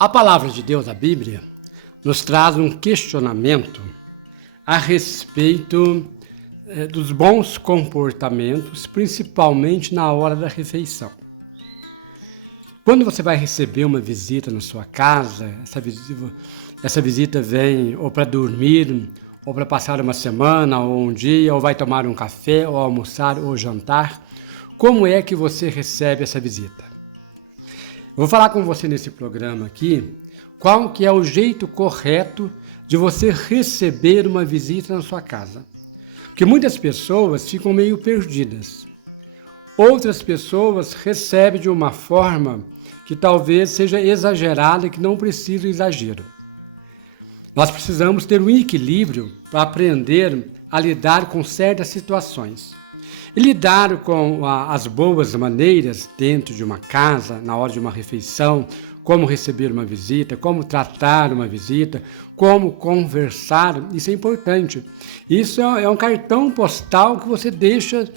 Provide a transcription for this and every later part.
A palavra de Deus, a Bíblia, nos traz um questionamento a respeito dos bons comportamentos, principalmente na hora da refeição. Quando você vai receber uma visita na sua casa, essa visita vem ou para dormir, ou para passar uma semana, ou um dia, ou vai tomar um café, ou almoçar, ou jantar, como é que você recebe essa visita? Eu vou falar com você nesse programa aqui, qual que é o jeito correto de você receber uma visita na sua casa. Porque muitas pessoas ficam meio perdidas. Outras pessoas recebem de uma forma que talvez seja exagerada e que não precisa de exagero. Nós precisamos ter um equilíbrio para aprender a lidar com certas situações. E lidar com as boas maneiras dentro de uma casa, na hora de uma refeição, como receber uma visita, como tratar uma visita, como conversar, isso é importante. Isso é um cartão postal que você deixa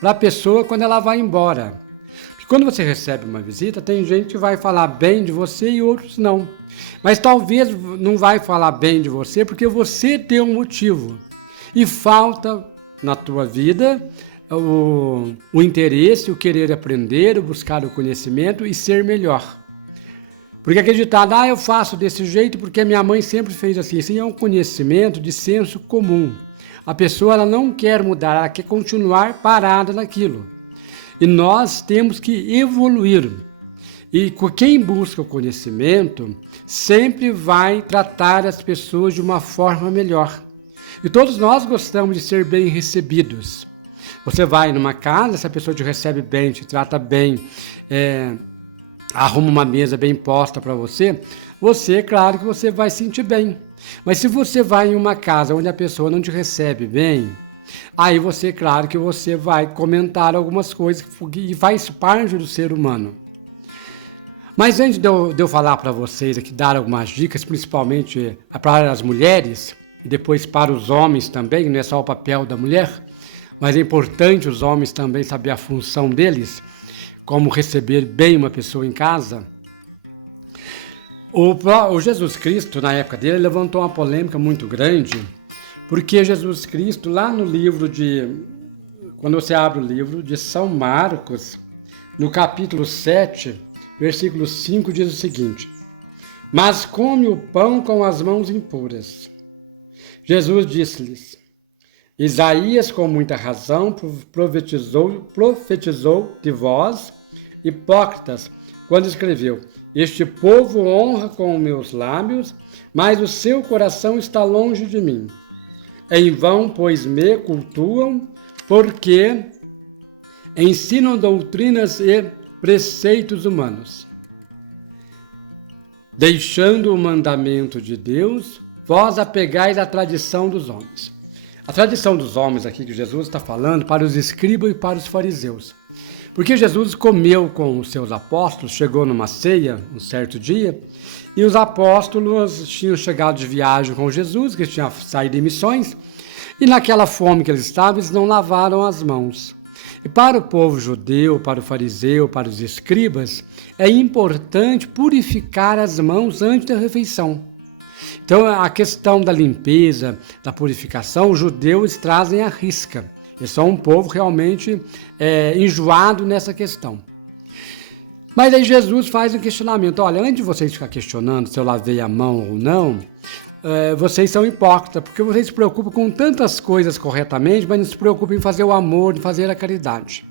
para a pessoa quando ela vai embora. Porque quando você recebe uma visita, tem gente que vai falar bem de você e outros não. Mas talvez não vai falar bem de você porque você tem um motivo. E falta na tua vida o interesse, o querer aprender, o buscar o conhecimento e ser melhor. Porque acreditar, eu faço desse jeito porque minha mãe sempre fez assim. Isso é um conhecimento de senso comum. A pessoa ela não quer mudar, ela quer continuar parada naquilo. E nós temos que evoluir. E quem busca o conhecimento sempre vai tratar as pessoas de uma forma melhor. E todos nós gostamos de ser bem recebidos. Você vai numa casa, essa pessoa te recebe bem, te trata bem, arruma uma mesa bem posta para você, claro que você vai sentir bem. Mas se você vai em uma casa onde a pessoa não te recebe bem, aí claro que você vai comentar algumas coisas que faz parte do ser humano. Mas antes de eu falar para vocês aqui, dar algumas dicas, principalmente para as mulheres, e depois para os homens também, não é só o papel da mulher, mas é importante os homens também saber a função deles, como receber bem uma pessoa em casa. O Jesus Cristo, na época dele, levantou uma polêmica muito grande, porque Jesus Cristo, lá no livro quando você abre o livro de São Marcos, no capítulo 7, versículo 5, diz o seguinte: mas come o pão com as mãos impuras. Jesus disse-lhes: Isaías, com muita razão, profetizou de vós, hipócritas, quando escreveu: este povo honra com meus lábios, mas o seu coração está longe de mim. Em vão, pois, me cultuam, porque ensinam doutrinas e preceitos humanos. Deixando o mandamento de Deus, vós apegais à tradição dos homens. A tradição dos homens aqui que Jesus está falando para os escribas e para os fariseus. Porque Jesus comeu com os seus apóstolos, chegou numa ceia um certo dia, e os apóstolos tinham chegado de viagem com Jesus, que tinha saído em missões, e naquela fome que eles estavam, eles não lavaram as mãos. E para o povo judeu, para o fariseu, para os escribas, é importante purificar as mãos antes da refeição. Então, a questão da limpeza, da purificação, os judeus trazem à risca. Eles são um povo realmente enjoado nessa questão. Mas aí Jesus faz um questionamento. Olha, antes de vocês ficarem questionando se eu lavei a mão ou não, vocês são hipócritas, porque vocês se preocupam com tantas coisas corretamente, mas não se preocupam em fazer o amor, em fazer a caridade.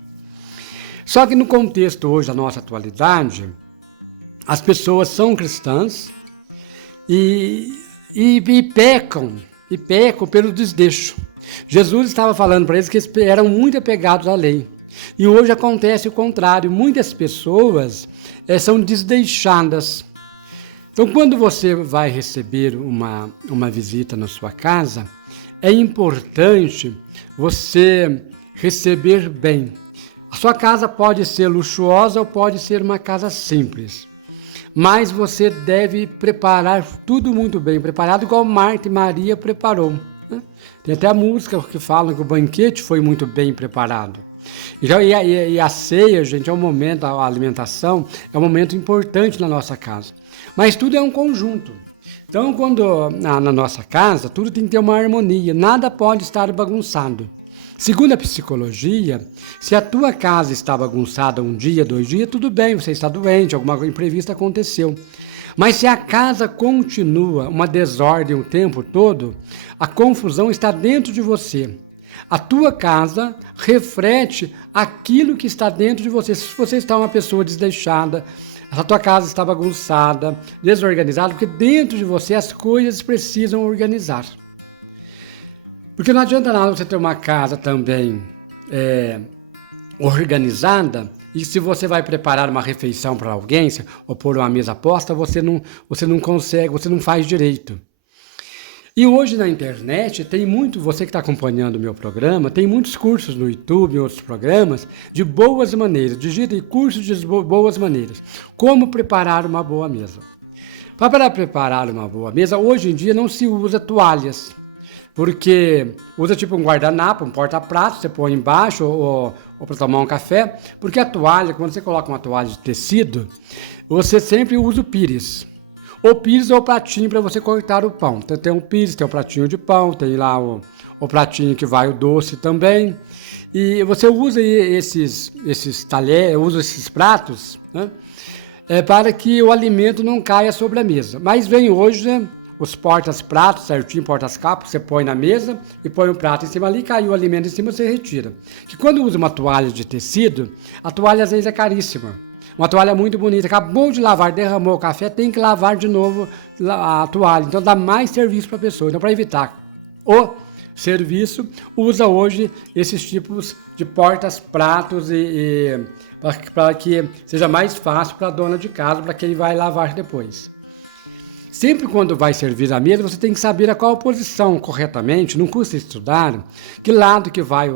Só que no contexto hoje da nossa atualidade, as pessoas são cristãs, e pecam pelo desleixo. Jesus estava falando para eles que eles eram muito apegados à lei. E hoje acontece o contrário. Muitas pessoas são desleixadas. Então, quando você vai receber uma visita na sua casa, é importante você receber bem. A sua casa pode ser luxuosa ou pode ser uma casa simples. Mas você deve preparar tudo muito bem preparado, igual Marta e Maria preparou. Tem até a música que fala que o banquete foi muito bem preparado. Então, e a ceia, gente, é um momento, a alimentação é um momento importante na nossa casa. Mas tudo é um conjunto. Então, quando na nossa casa, tudo tem que ter uma harmonia, nada pode estar bagunçado. Segundo a psicologia, se a tua casa está bagunçada um dia, 2 dias, tudo bem, você está doente, alguma coisa imprevista aconteceu. Mas se a casa continua uma desordem o tempo todo, a confusão está dentro de você. A tua casa reflete aquilo que está dentro de você. Se você está uma pessoa desleixada, a tua casa está bagunçada, desorganizada, porque dentro de você as coisas precisam organizar. Porque não adianta nada você ter uma casa também organizada e se você vai preparar uma refeição para alguém ou pôr uma mesa posta, você não consegue, você não faz direito. E hoje na internet tem muito, você que está acompanhando o meu programa, tem muitos cursos no YouTube e outros programas de boas maneiras. Digita cursos de boas maneiras. Como preparar uma boa mesa. Para preparar uma boa mesa, hoje em dia não se usa toalhas. Porque usa tipo um guardanapo, um porta-prato, você põe embaixo ou para tomar um café. Porque a toalha, quando você coloca uma toalha de tecido, você sempre usa o pires. O pires é o pratinho para você cortar o pão. Então, tem um pires, tem o pratinho de pão, tem lá o pratinho que vai o doce também. E você usa esses talheres, usa esses pratos, né, para que o alimento não caia sobre a mesa. Mas vem hoje, né, os portas-pratos, certinho, portas-capos, você põe na mesa e põe o prato em cima ali, caiu o alimento em cima, você retira. Que quando usa uma toalha de tecido, a toalha às vezes é caríssima. Uma toalha muito bonita, acabou de lavar, derramou o café, tem que lavar de novo a toalha. Então dá mais serviço para a pessoa. Então, para evitar o serviço, usa hoje esses tipos de portas-pratos para que seja mais fácil para a dona de casa, para quem vai lavar depois. Sempre quando vai servir a mesa, você tem que saber a qual posição corretamente, não custa estudar, que lado que vai,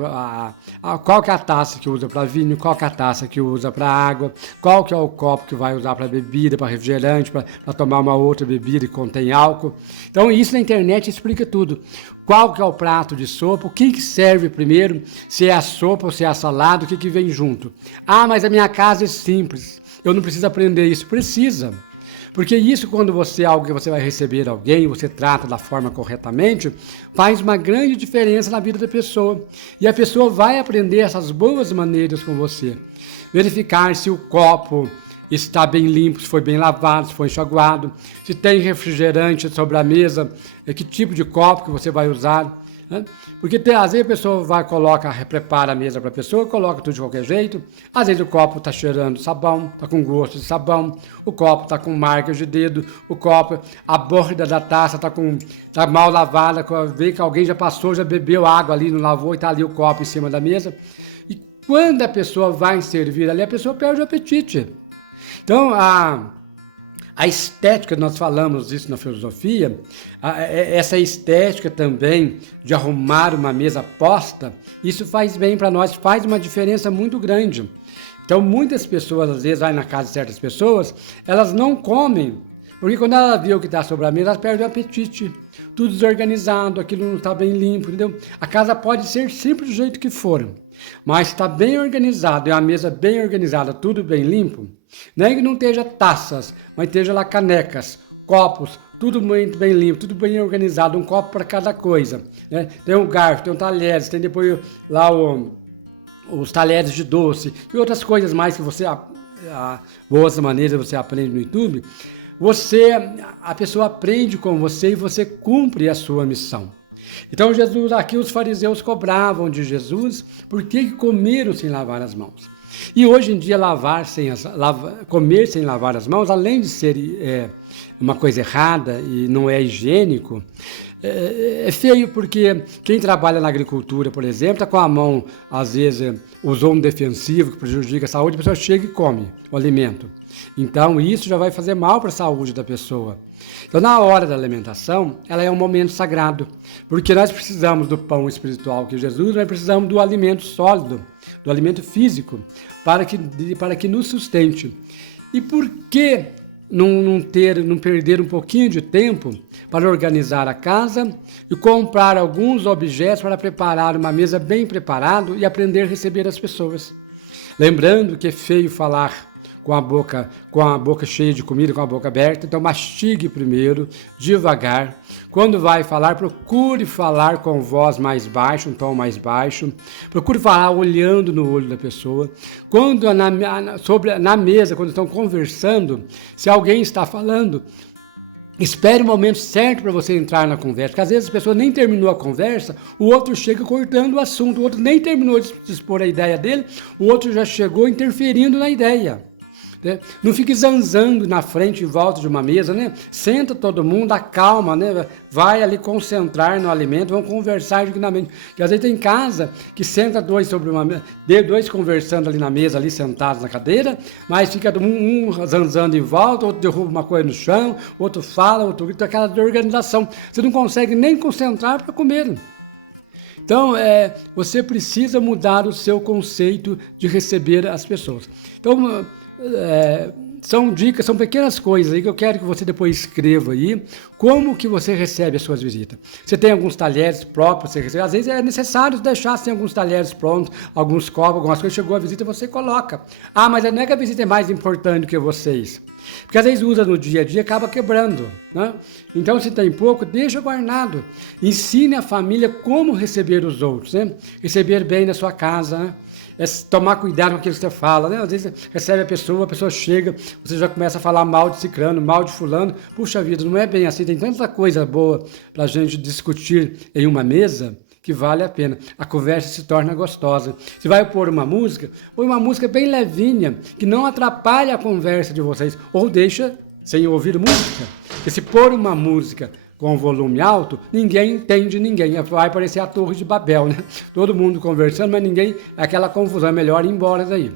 qual que é a taça que usa para vinho, qual que é a taça que usa para água, qual que é o copo que vai usar para bebida, para refrigerante, para tomar uma outra bebida que contém álcool. Então isso na internet explica tudo. Qual que é o prato de sopa, o que serve primeiro, se é a sopa ou se é a salada, o que vem junto. Ah, mas a minha casa é simples, eu não preciso aprender isso. Precisa. Porque isso, quando você vai receber alguém, você trata da forma corretamente, faz uma grande diferença na vida da pessoa. E a pessoa vai aprender essas boas maneiras com você. Verificar se o copo está bem limpo, se foi bem lavado, se foi enxaguado, se tem refrigerante sobre a mesa, que tipo de copo que você vai usar. Né? Porque às vezes a pessoa prepara a mesa para a pessoa, coloca tudo de qualquer jeito. Às vezes o copo está cheirando sabão, está com gosto de sabão, o copo está com marcas de dedo, a borda da taça está mal lavada, vê que alguém já passou, já bebeu água ali, não lavou e está ali o copo em cima da mesa. E quando a pessoa vai servir ali, a pessoa perde o apetite. Então, a estética, nós falamos isso na filosofia, essa estética também de arrumar uma mesa posta, isso faz bem para nós, faz uma diferença muito grande. Então, muitas pessoas, às vezes, vai na casa de certas pessoas, elas não comem, porque quando ela vê o que está sobre a mesa, elas perdem o apetite. Tudo desorganizado, aquilo não está bem limpo, entendeu? A casa pode ser sempre do jeito que for, mas está bem organizado, é a mesa bem organizada, tudo bem limpo, nem que não esteja taças, mas esteja lá canecas, copos, tudo muito bem limpo, tudo bem organizado, um copo para cada coisa. Né? Tem um garfo, tem um talheres, tem depois lá os talheres de doce e outras coisas mais que você, boas maneiras você aprende no YouTube. A pessoa aprende com você e você cumpre a sua missão. Então Jesus, aqui os fariseus cobravam de Jesus por que comeram sem lavar as mãos. E hoje em dia comer sem lavar as mãos, além de ser uma coisa errada e não é higiênico, é feio porque quem trabalha na agricultura, por exemplo, está com a mão, às vezes, usou um defensivo que prejudica a saúde, a pessoa chega e come o alimento. Então, isso já vai fazer mal para a saúde da pessoa. Então, na hora da alimentação, ela é um momento sagrado, porque nós precisamos do pão espiritual que é Jesus, nós precisamos do alimento sólido, do alimento físico, para que nos sustente. E por que não perder um pouquinho de tempo para organizar a casa e comprar alguns objetos para preparar uma mesa bem preparada e aprender a receber as pessoas. Lembrando que é feio falar com a boca cheia de comida, com a boca aberta, então mastigue primeiro, devagar. Quando vai falar, procure falar com voz mais baixa, um tom mais baixo. Procure falar olhando no olho da pessoa. Quando na mesa, quando estão conversando, se alguém está falando, espere o momento certo para você entrar na conversa, porque às vezes a pessoa nem terminou a conversa, o outro chega cortando o assunto, o outro nem terminou de expor a ideia dele, o outro já chegou interferindo na ideia. Não fique zanzando na frente e volta de uma mesa, né? Senta todo mundo, acalma, né? Vai ali concentrar no alimento, vão conversar dignamente. Porque às vezes tem casa que senta dois sobre uma mesa, dois conversando ali na mesa, ali sentados na cadeira, mas fica um zanzando em volta, outro derruba uma coisa no chão, outro fala, outro grita, aquela desorganização. Você não consegue nem concentrar para comer. Então, você precisa mudar o seu conceito de receber as pessoas. Então, são dicas, são pequenas coisas aí que eu quero que você depois escreva aí, como que você recebe as suas visitas. Você tem alguns talheres próprios, você recebe, às vezes é necessário deixar assim, alguns talheres prontos, alguns copos, algumas coisas, chegou a visita, você coloca. Ah, mas não é que a visita é mais importante do que vocês. Porque às vezes usa no dia a dia, acaba quebrando, né? Então, se tem pouco, deixa guardado. Ensine a família como receber os outros, né? Receber bem na sua casa, né? Tomar cuidado com aquilo que você fala, né? Às vezes você recebe a pessoa chega, você já começa a falar mal de ciclano, mal de fulano. Puxa vida, não é bem assim, tem tanta coisa boa para a gente discutir em uma mesa que vale a pena. A conversa se torna gostosa. Se vai pôr uma música, põe uma música bem levinha, que não atrapalhe a conversa de vocês, ou deixa sem ouvir música. Porque se pôr uma música com volume alto, ninguém entende ninguém. Vai parecer a Torre de Babel, né? Todo mundo conversando, mas ninguém... É aquela confusão, é melhor ir embora daí.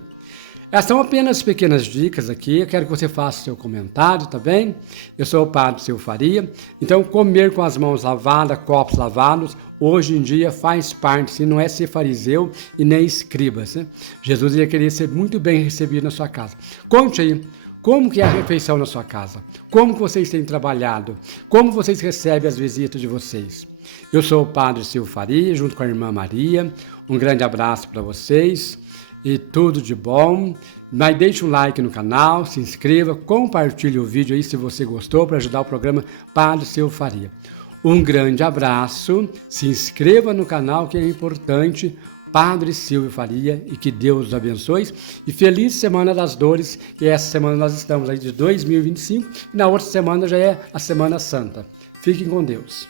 Essas são apenas pequenas dicas aqui, eu quero que você faça seu comentário, tá bem? Eu sou o Padre Seu Faria, então comer com as mãos lavadas, copos lavados, hoje em dia faz parte, se não é ser fariseu e nem escriba, né? Jesus ia querer ser muito bem recebido na sua casa. Conte aí. Como que é a refeição na sua casa? Como que vocês têm trabalhado? Como vocês recebem as visitas de vocês? Eu sou o Padre Silvio Faria, junto com a irmã Maria. Um grande abraço para vocês e tudo de bom. Mas deixe um like no canal, se inscreva, compartilhe o vídeo aí se você gostou para ajudar o programa Padre Silvio Faria. Um grande abraço, se inscreva no canal que é importante. Padre Silvio Faria, e que Deus os abençoe, e feliz Semana das Dores, que essa semana nós estamos aí de 2025, e na outra semana já é a Semana Santa. Fiquem com Deus.